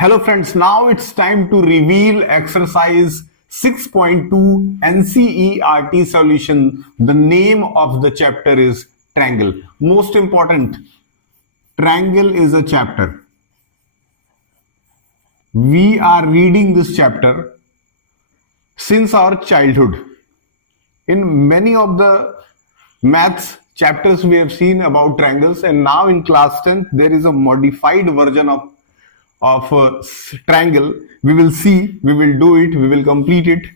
Hello friends, now it's time to reveal exercise 6.2 NCERT solution. The name of the chapter is triangle. Most important, triangle is a chapter. We are reading this chapter since our childhood. In many of the maths chapters we have seen about triangles, and now in class 10th there is a modified version of triangle. We will see, we will do it, we will complete it.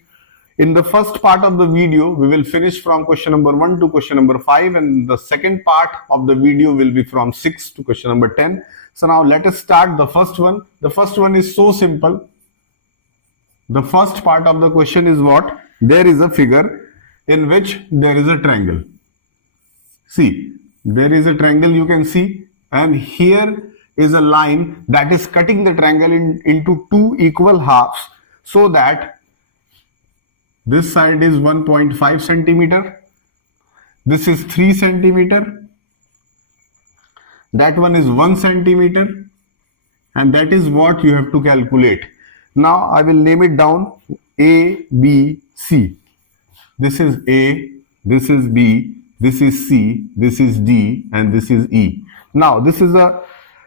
In the first part of the video, we will finish from question number 1 to question number 5, and the second part of the video will be from 6 to question number 10. So now let us start the first one. The first one is so simple. The first part of the question is what? There is a figure in which there is a triangle. See, there is a triangle you can see, and here is a line that is cutting the triangle into two equal halves, so that this side is 1.5 centimeter, this is 3 centimeter, that one is 1 centimeter, and that is what you have to calculate. Now I will name it down A, B, C. This is A, this is B, this is C, this is D, and this is E. Now this is a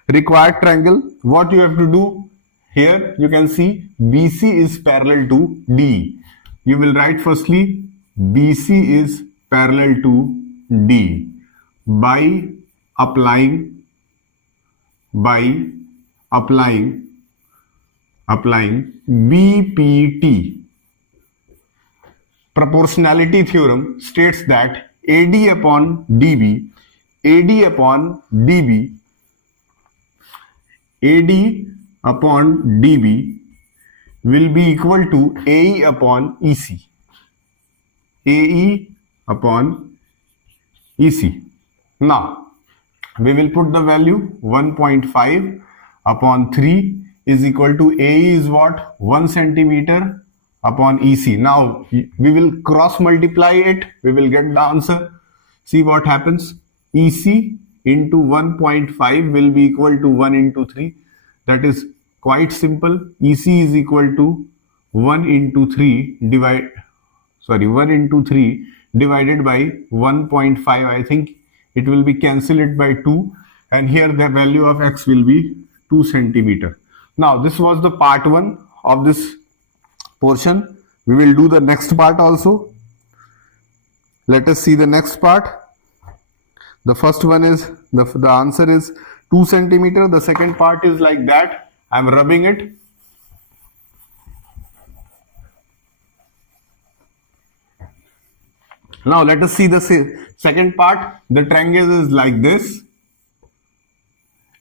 required triangle. What you have to do here, you can see BC is parallel to D. You will write firstly BC is parallel to D by applying BPT. Proportionality theorem states that AD upon DB will be equal to AE upon EC. AE upon EC. Now, we will put the value 1.5 upon 3 is equal to AE is what? 1 centimeter upon EC. Now, we will cross multiply it. We will get the answer. See what happens. EC into 1.5 will be equal to 1 into 3. That is quite simple. EC is equal to 1 into 3 divided by 1.5. I think it will be cancelled by 2, and here the value of x will be 2 centimeter. Now this was the part 1 of this portion. We will do the next part also. Let us see the next part. The first one is, the answer is 2 centimeter. The second part is like that. I am rubbing it. Now let us see the second part. The triangle is like this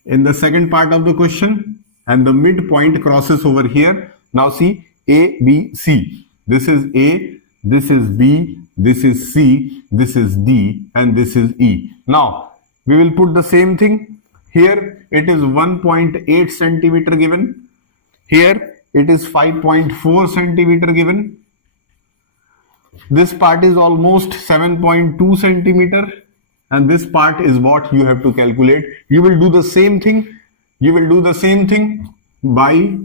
in the second part of the question, and the midpoint crosses over here. Now see A, B, C. This is A, this is B, this is C, this is D, and this is E. Now we will put the same thing. Here it is 1.8 centimeter given. Here it is 5.4 centimeter given. This part is almost 7.2 centimeter, and this part is what you have to calculate. You will do the same thing. You will do the same thing by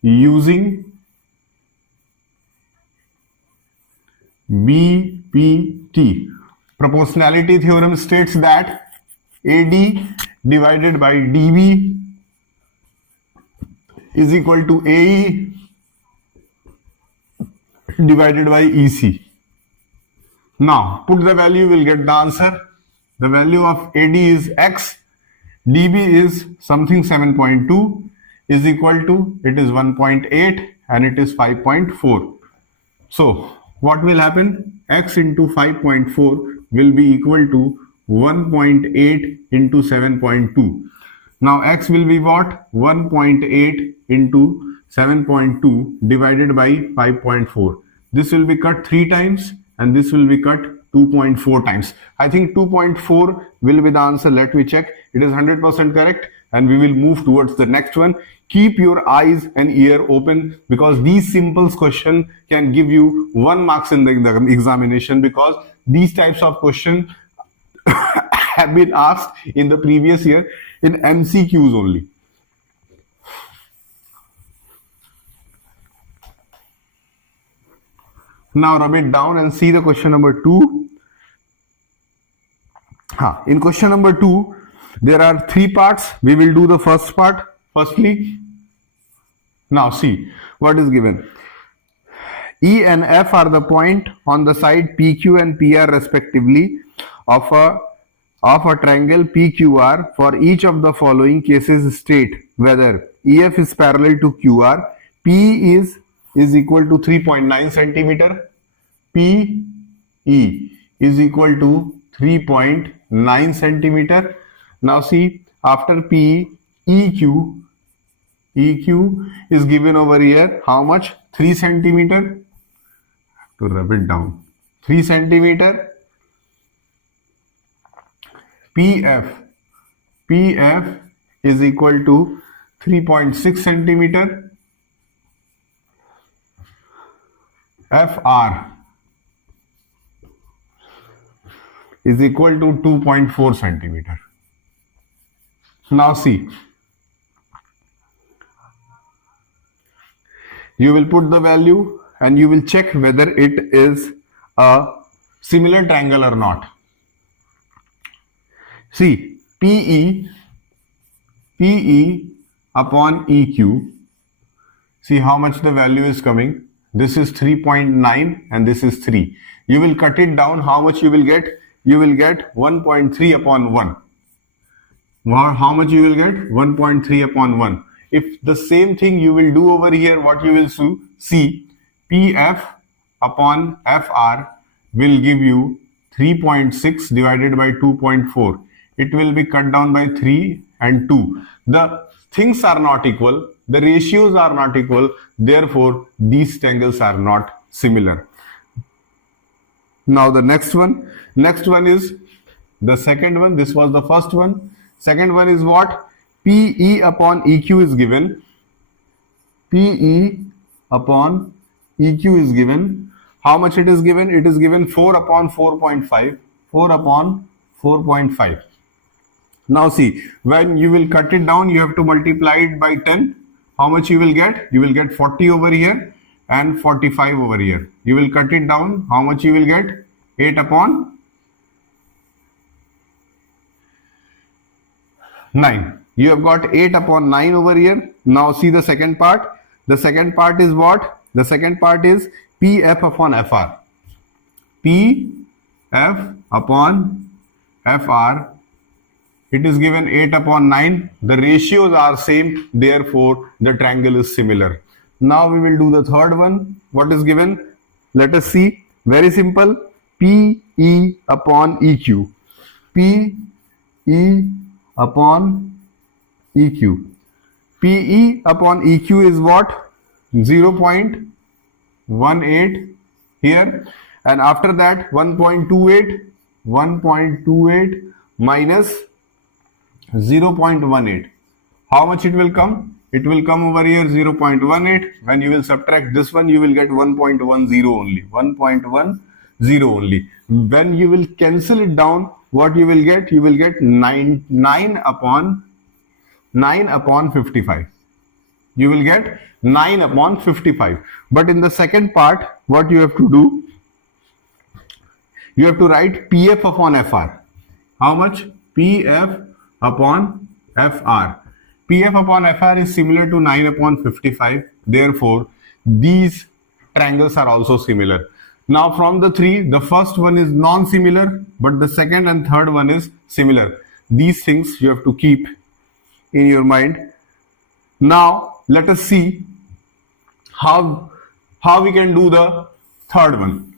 using BPT. Proportionality theorem states that AD divided by DB is equal to AE divided by EC. Now put the value, you will get the answer. The value of AD is x, DB is something 7.2 is equal to, it is 1.8 and it is 5.4. So what will happen? X into 5.4 will be equal to 1.8 into 7.2. Now x will be what? 1.8 into 7.2 divided by 5.4. This will be cut 3 times and this will be cut 2.4 times. I think 2.4 will be the answer. Let me check. It is 100% correct, and we will move towards the next one. Keep your eyes and ear open, because these simple questions can give you 1 marks in the examination, because these types of questions have been asked in the previous year in MCQs only. Now rub it down and see the question number 2. In question number 2, there are 3 parts. We will do the first part firstly. Now see what is given. E and F are the point on the side PQ and PR respectively of a triangle PQR. For each of the following cases state whether EF is parallel to QR, PE is equal to 3.9 centimeter, PE is equal to 3.9 centimeter. Now see, after PE, EQ is given over here. How much? 3 centimeter. To rub it down. 3 centimeter. PF is equal to 3.6 centimeter. FR is equal to 2.4 centimeter. Now see, you will put the value and you will check whether it is a similar triangle or not. See, PE upon EQ, see how much the value is coming. This is 3.9 and this is 3. You will cut it down. How much you will get? You will get 1.3 upon 1. How much you will get? 1.3 upon 1. If the same thing you will do over here, what you will see, PF upon FR will give you 3.6 divided by 2.4. It will be cut down by 3 and 2. The things are not equal. The ratios are not equal. Therefore, these triangles are not similar. Now the next one. Next one is the second one. This was the first one. Second one is what? PE upon EQ is given. PE upon EQ is given. How much it is given? It is given 4 upon 4.5. 4 upon 4.5. Now see, when you will cut it down, you have to multiply it by 10. How much you will get? You will get 40 over here and 45 over here. You will cut it down. How much you will get? 8 upon 9. You have got 8 upon 9 over here. Now see the second part. The second part is what? The second part is PF upon FR. PF upon FR. It is given 8 upon 9. The ratios are same. Therefore, the triangle is similar. Now we will do the third one. What is given? Let us see. Very simple. PE upon EQ. PE upon EQ. PE upon EQ is what? 0.18 here. And after that 1.28. 1.28 minus 0.18. How much it will come? It will come over here 0.18. When you will subtract this one, you will get 1.10 only. 1.10 only. When you will cancel it down, what you will get? You will get 9 upon 55. You will get 9 upon 55. But in the second part, what you have to do? You have to write PF upon FR. How much? PF upon FR. PF upon FR is similar to 9 upon 55. Therefore, these triangles are also similar. Now from the three, the first one is non-similar, but the second and third one is similar. These things you have to keep in your mind. Now let us see how we can do the third one.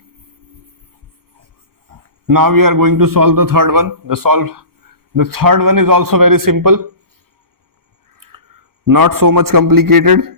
Now we are going to solve the third one. The third one is also very simple, not so much complicated.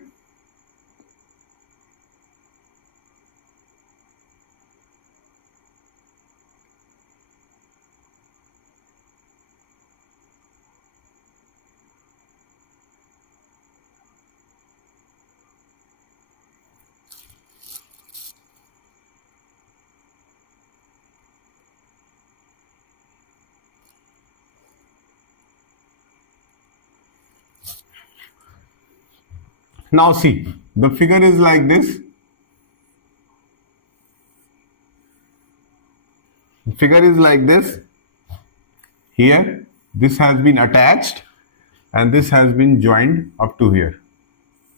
Now see, the figure is like this. figure is like this. Here, this has been attached and this has been joined up to here.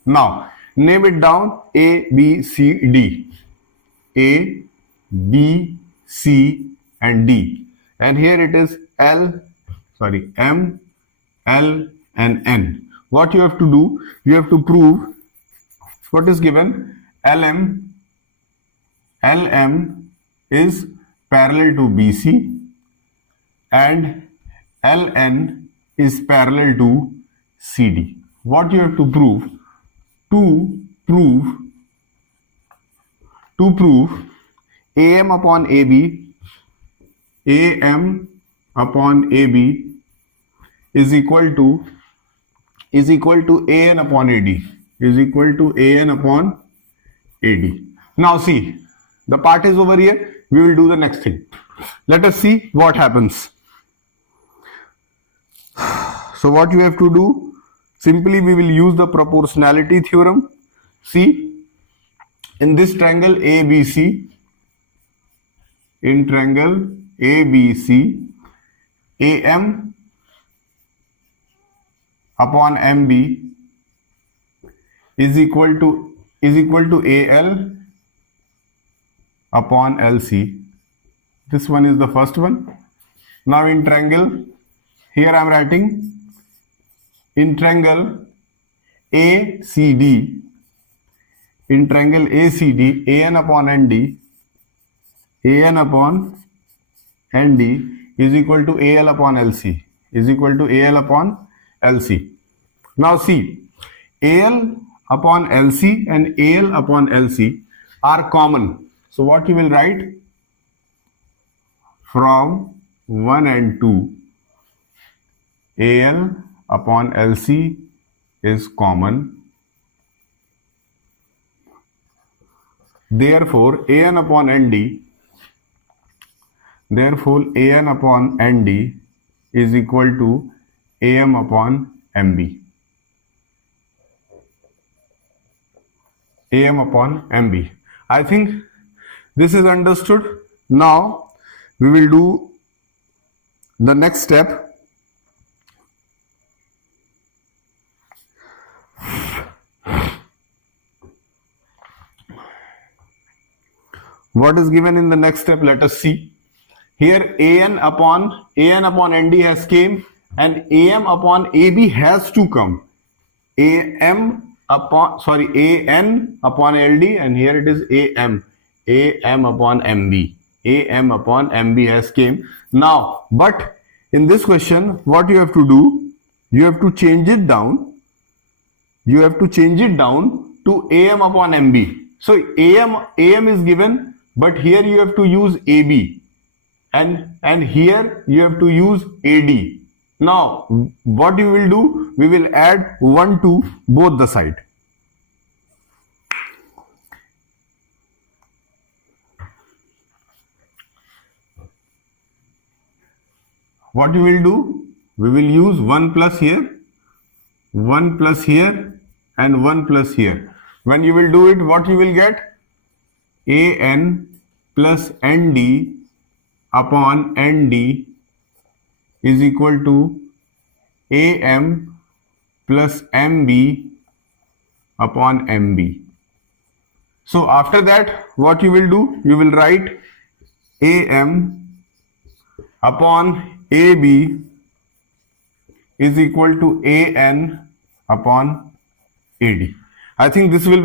Now, name it down A, B, C, D. A, B, C and D. And here it is M, L and N. What you have to do, you have to prove what is given. LM is parallel to BC and LN is parallel to CD. What you have to prove? To prove AM upon AB is equal to AN upon AD. Now see, the part is over here. We will do the next thing. Let us see what happens. So what you have to do, simply we will use the proportionality theorem. See, in this triangle ABC, AM upon MB is equal to AL upon LC. This one is the first one. Now in triangle, here I am writing in triangle ACD, AN upon ND is equal to AL upon LC. Now see, AL upon LC and AL upon LC are common. So what you will write? From 1 and 2, AL upon LC is common. Therefore, AN upon ND is equal to AM upon MB. I think this is understood. Now we will do the next step. What is given in the next step? Let us see. Here AN upon ND has came and AM upon AB has to come. AN upon LD and here it is AM upon MB. AM upon MB has came. Now, but in this question, what you have to do? You have to change it down. To AM upon MB. So AM is given, but here you have to use AB. And here you have to use AD. Now, what you will do? We will add 1 to both the side. What you will do? We will use 1 plus here, and 1 plus here. When you will do it, what you will get? AN plus ND upon ND is equal to AM plus MB upon MB. So after that, what you will do? You will write AM upon AB is equal to AN upon AD. I think this will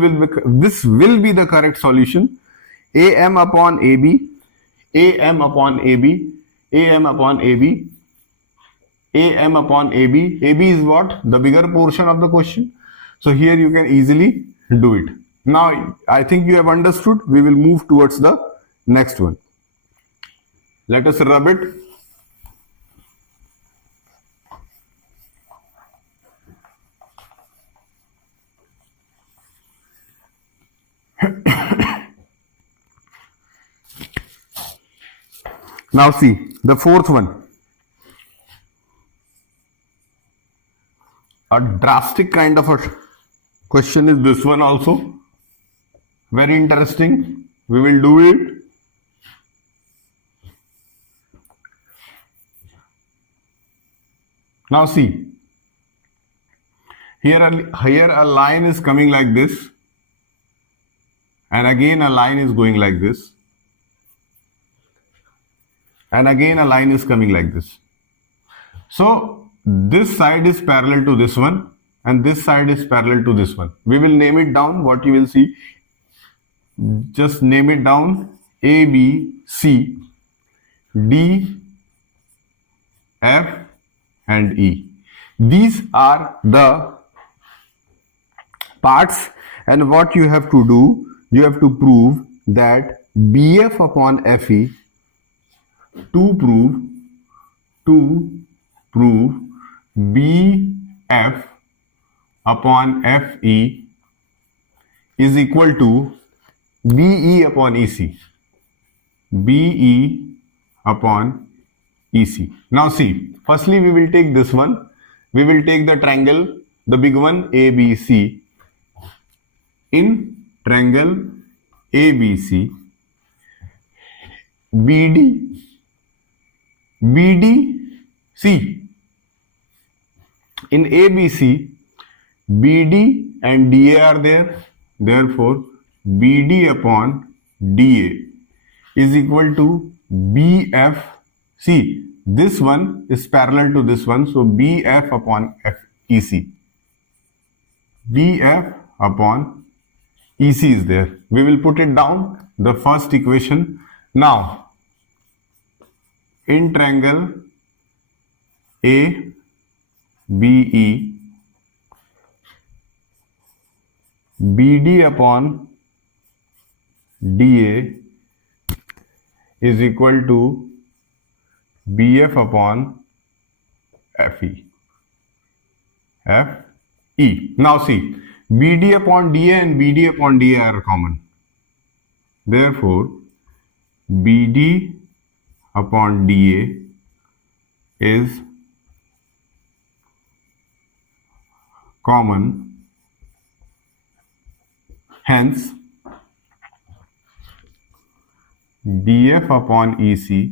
be the correct solution. AM upon AB, AM upon AB, AM upon AB, AM upon AB. AB is what? The bigger portion of the question. So here you can easily do it. Now I think you have understood. We will move towards the next one. Let us rub it. Now see, the fourth one. A drastic kind of a question is this one also. Very interesting. We will do it. Now see, here a line is coming like this, and again a line is going like this, and again a line is coming like this. So this side is parallel to this one, and this side is parallel to this one. We will name it down. What you will see, just name it down: A, B, C, D, F, and E. These are the parts, and what you have to do, you have to prove that BF upon FE, to prove BF upon FE is equal to BE upon EC. BE upon EC. Now see, firstly we will take this one. We will take the triangle, the big one, ABC. In triangle ABC, BDC. In ABC, BD and DA are there. Therefore, BD upon DA is equal to BF. See, this one is parallel to this one, so BF upon FEC. BF upon EC is there. We will put it down, the first equation. Now, in triangle ABE, BD upon DA is equal to BF upon FE. Now see, BD upon DA and BD upon DA are common. Therefore, BD upon DA is common. Hence, DF upon EC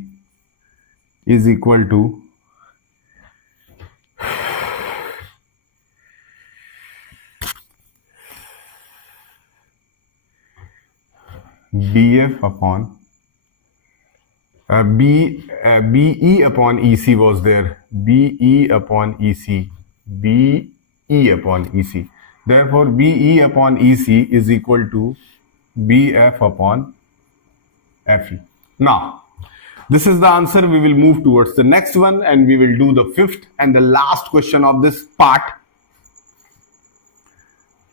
is equal to BF upon BE upon EC was there. BE upon EC. BE upon EC. Therefore, BE upon EC is equal to BF upon FE. Now, this is the answer. We will move towards the next one, and we will do the fifth and the last question of this part.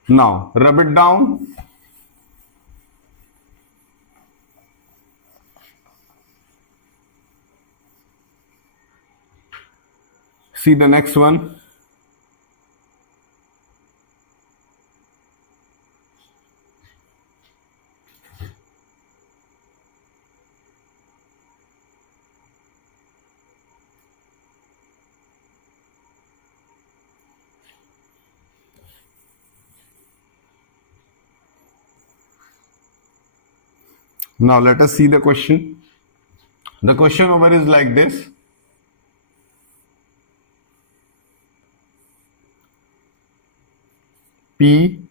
Now, rub it down. See the next one. Now let us see the question. The question over is like this. P,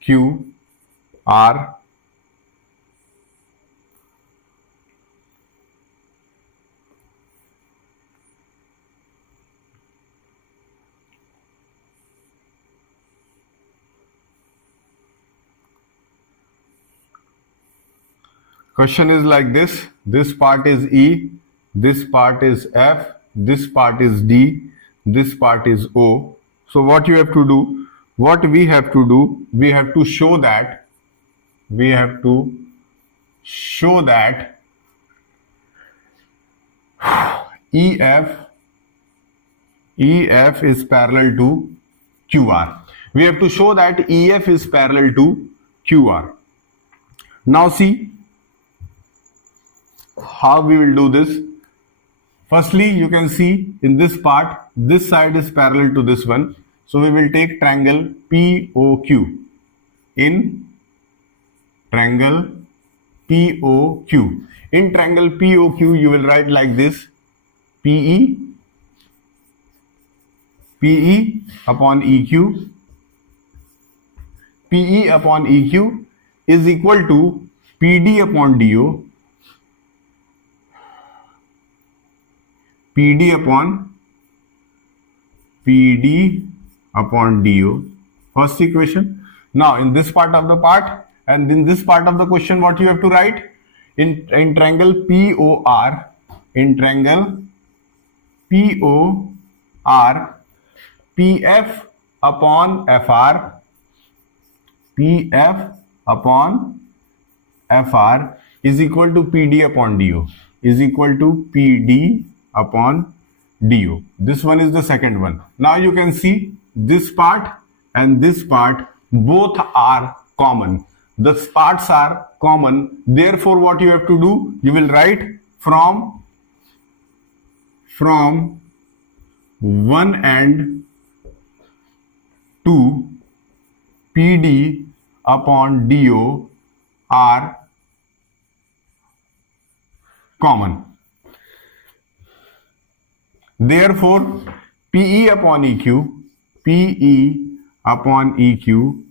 Q, R, question is like this. This part is E, this part is F, this part is D, this part is O. So what you have to do? What we have to do, we have to show that EF is parallel to QR. We have to show that EF is parallel to QR. Now see how we will do this. Firstly, you can see in this part, this side is parallel to this one. So we will take triangle POQ. In triangle POQ. In triangle POQ, you will write like this: PE, PE upon EQ, PE upon EQ is equal to PD upon DO, PD upon DO. First equation. Now in this part of the part and in this part of the question, what you have to write? In triangle POR, in triangle POR, PF upon FR, PF upon FR is equal to PD upon DO, is equal to PD upon DO. This one is the second one. Now you can see this part and this part both are common. The parts are common. Therefore, what you have to do, you will write from one end to PD upon DO are common. Therefore, PE upon EQ, PE upon EQ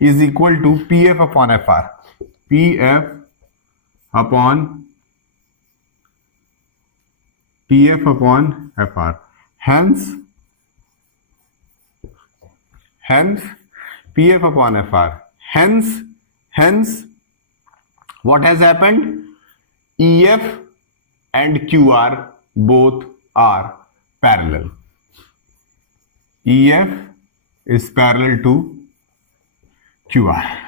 is equal to PF upon FR, PF upon FR. Hence PF upon FR. Hence, what has happened? EF and QR both are parallel. EF is parallel to QR.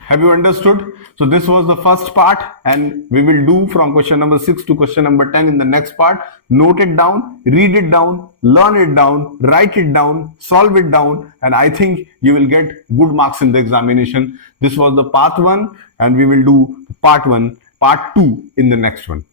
Have you understood? So this was the first part, and we will do from question number 6 to question number 10 in the next part. Note it down, read it down, learn it down, write it down, solve it down, and I think you will get good marks in the examination. This was the part 1, and we will do part 2 in the next one.